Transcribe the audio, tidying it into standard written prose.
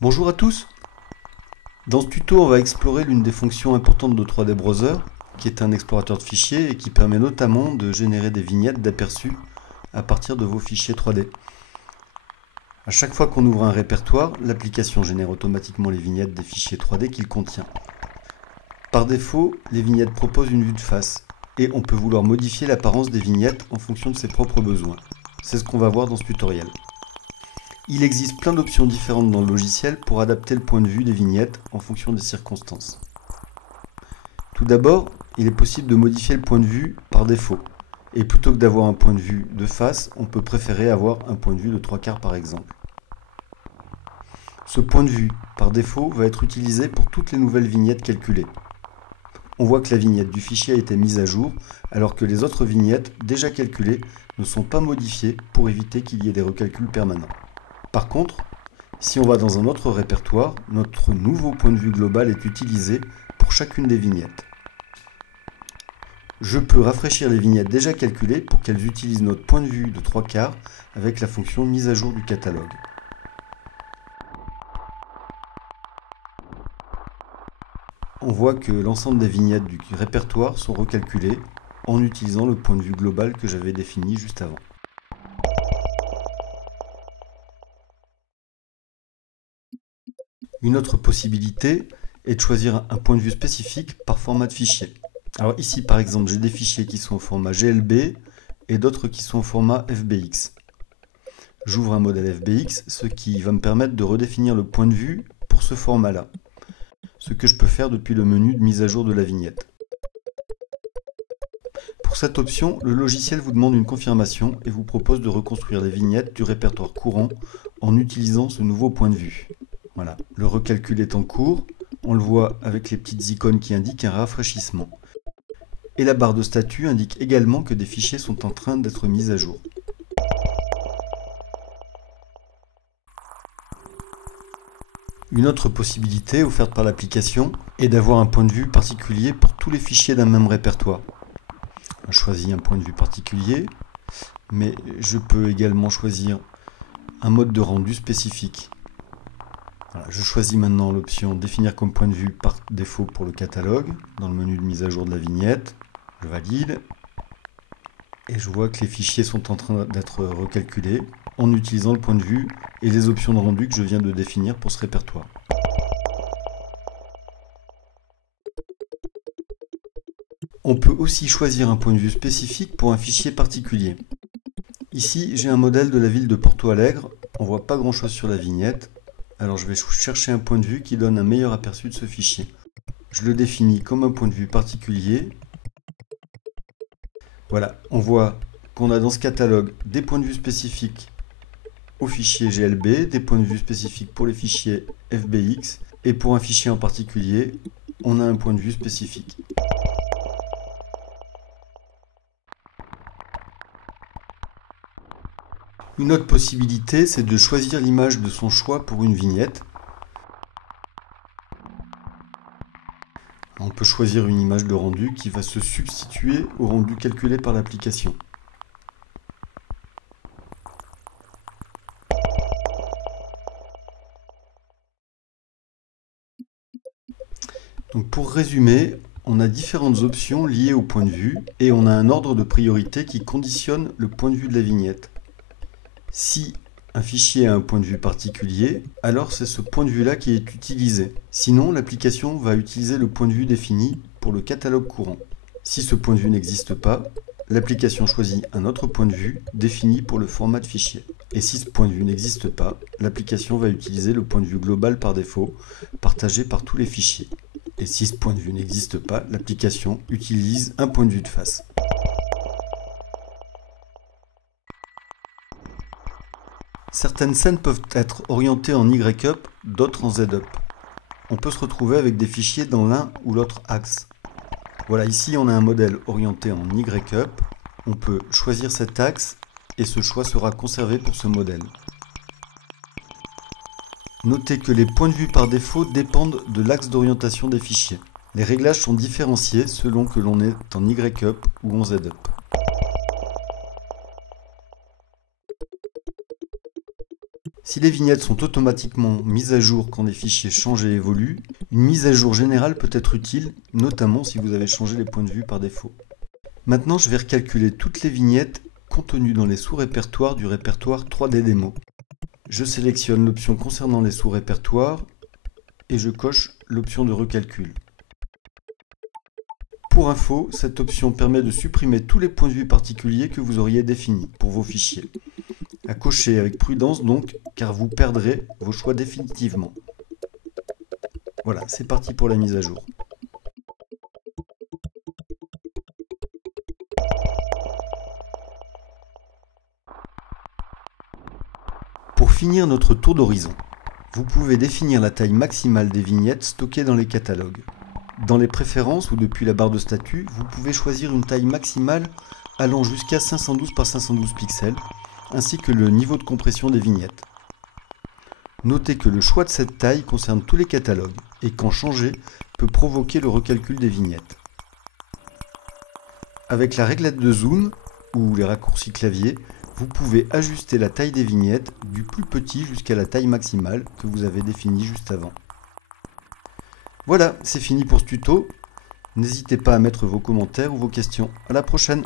Bonjour à tous. Dans ce tuto, on va explorer l'une des fonctions importantes de 3D Browser, qui est un explorateur de fichiers et qui permet notamment de générer des vignettes d'aperçus à partir de vos fichiers 3D. À chaque fois qu'on ouvre un répertoire, l'application génère automatiquement les vignettes des fichiers 3D qu'il contient. Par défaut, les vignettes proposent une vue de face, et on peut vouloir modifier l'apparence des vignettes en fonction de ses propres besoins. C'est ce qu'on va voir dans ce tutoriel. Il existe plein d'options différentes dans le logiciel pour adapter le point de vue des vignettes en fonction des circonstances. Tout d'abord, il est possible de modifier le point de vue par défaut. Et plutôt que d'avoir un point de vue de face, on peut préférer avoir un point de vue de 3/4 par exemple. Ce point de vue, par défaut, va être utilisé pour toutes les nouvelles vignettes calculées. On voit que la vignette du fichier a été mise à jour, alors que les autres vignettes déjà calculées ne sont pas modifiées pour éviter qu'il y ait des recalculs permanents. Par contre, si on va dans un autre répertoire, notre nouveau point de vue global est utilisé pour chacune des vignettes. Je peux rafraîchir les vignettes déjà calculées pour qu'elles utilisent notre point de vue de 3/4 avec la fonction mise à jour du catalogue. On voit que l'ensemble des vignettes du répertoire sont recalculées en utilisant le point de vue global que j'avais défini juste avant. Une autre possibilité est de choisir un point de vue spécifique par format de fichier. Alors ici par exemple j'ai des fichiers qui sont au format GLB et d'autres qui sont au format FBX. J'ouvre un modèle FBX, ce qui va me permettre de redéfinir le point de vue pour ce format-là. Ce que je peux faire depuis le menu de mise à jour de la vignette. Pour cette option, le logiciel vous demande une confirmation et vous propose de reconstruire les vignettes du répertoire courant en utilisant ce nouveau point de vue. Voilà, le recalcul est en cours, on le voit avec les petites icônes qui indiquent un rafraîchissement. Et la barre de statut indique également que des fichiers sont en train d'être mis à jour. Une autre possibilité offerte par l'application est d'avoir un point de vue particulier pour tous les fichiers d'un même répertoire. Je choisis un point de vue particulier, mais je peux également choisir un mode de rendu spécifique. Voilà, je choisis maintenant l'option définir comme point de vue par défaut pour le catalogue, dans le menu de mise à jour de la vignette. Je valide, et je vois que les fichiers sont en train d'être recalculés en utilisant le point de vue et les options de rendu que je viens de définir pour ce répertoire. On peut aussi choisir un point de vue spécifique pour un fichier particulier. Ici, j'ai un modèle de la ville de Porto Alegre. On voit pas grand chose sur la vignette. Alors je vais chercher un point de vue qui donne un meilleur aperçu de ce fichier. Je le définis comme un point de vue particulier. Voilà, on voit qu'on a dans ce catalogue des points de vue spécifiques au fichier GLB, des points de vue spécifiques pour les fichiers FBX, et pour un fichier en particulier, on a un point de vue spécifique. Une autre possibilité, c'est de choisir l'image de son choix pour une vignette. On peut choisir une image de rendu qui va se substituer au rendu calculé par l'application. Donc pour résumer, on a différentes options liées au point de vue et on a un ordre de priorité qui conditionne le point de vue de la vignette. Si un fichier a un point de vue particulier, alors c'est ce point de vue-là qui est utilisé. Sinon, l'application va utiliser le point de vue défini pour le catalogue courant. Si ce point de vue n'existe pas, l'application choisit un autre point de vue défini pour le format de fichier. Et si ce point de vue n'existe pas, l'application va utiliser le point de vue global par défaut, partagé par tous les fichiers. Et si ce point de vue n'existe pas, l'application utilise un point de vue de face. Certaines scènes peuvent être orientées en Y-up, d'autres en Z-up. On peut se retrouver avec des fichiers dans l'un ou l'autre axe. Voilà, ici on a un modèle orienté en Y-up. On peut choisir cet axe et ce choix sera conservé pour ce modèle. Notez que les points de vue par défaut dépendent de l'axe d'orientation des fichiers. Les réglages sont différenciés selon que l'on est en Y-up ou en Z-up. Si les vignettes sont automatiquement mises à jour quand des fichiers changent et évoluent, une mise à jour générale peut être utile, notamment si vous avez changé les points de vue par défaut. Maintenant, je vais recalculer toutes les vignettes contenues dans les sous-répertoires du répertoire 3D Démo. Je sélectionne l'option concernant les sous-répertoires et je coche l'option de recalcul. Pour info, cette option permet de supprimer tous les points de vue particuliers que vous auriez définis pour vos fichiers. À cocher avec prudence donc, car vous perdrez vos choix définitivement. Voilà, c'est parti pour la mise à jour. Pour finir notre tour d'horizon, vous pouvez définir la taille maximale des vignettes stockées dans les catalogues. Dans les préférences ou depuis la barre de statut, vous pouvez choisir une taille maximale allant jusqu'à 512 par 512 pixels, ainsi que le niveau de compression des vignettes. Notez que le choix de cette taille concerne tous les catalogues, et qu'en changer peut provoquer le recalcul des vignettes. Avec la réglette de zoom, ou les raccourcis clavier, vous pouvez ajuster la taille des vignettes du plus petit jusqu'à la taille maximale que vous avez définie juste avant. Voilà, c'est fini pour ce tuto. N'hésitez pas à mettre vos commentaires ou vos questions. À la prochaine!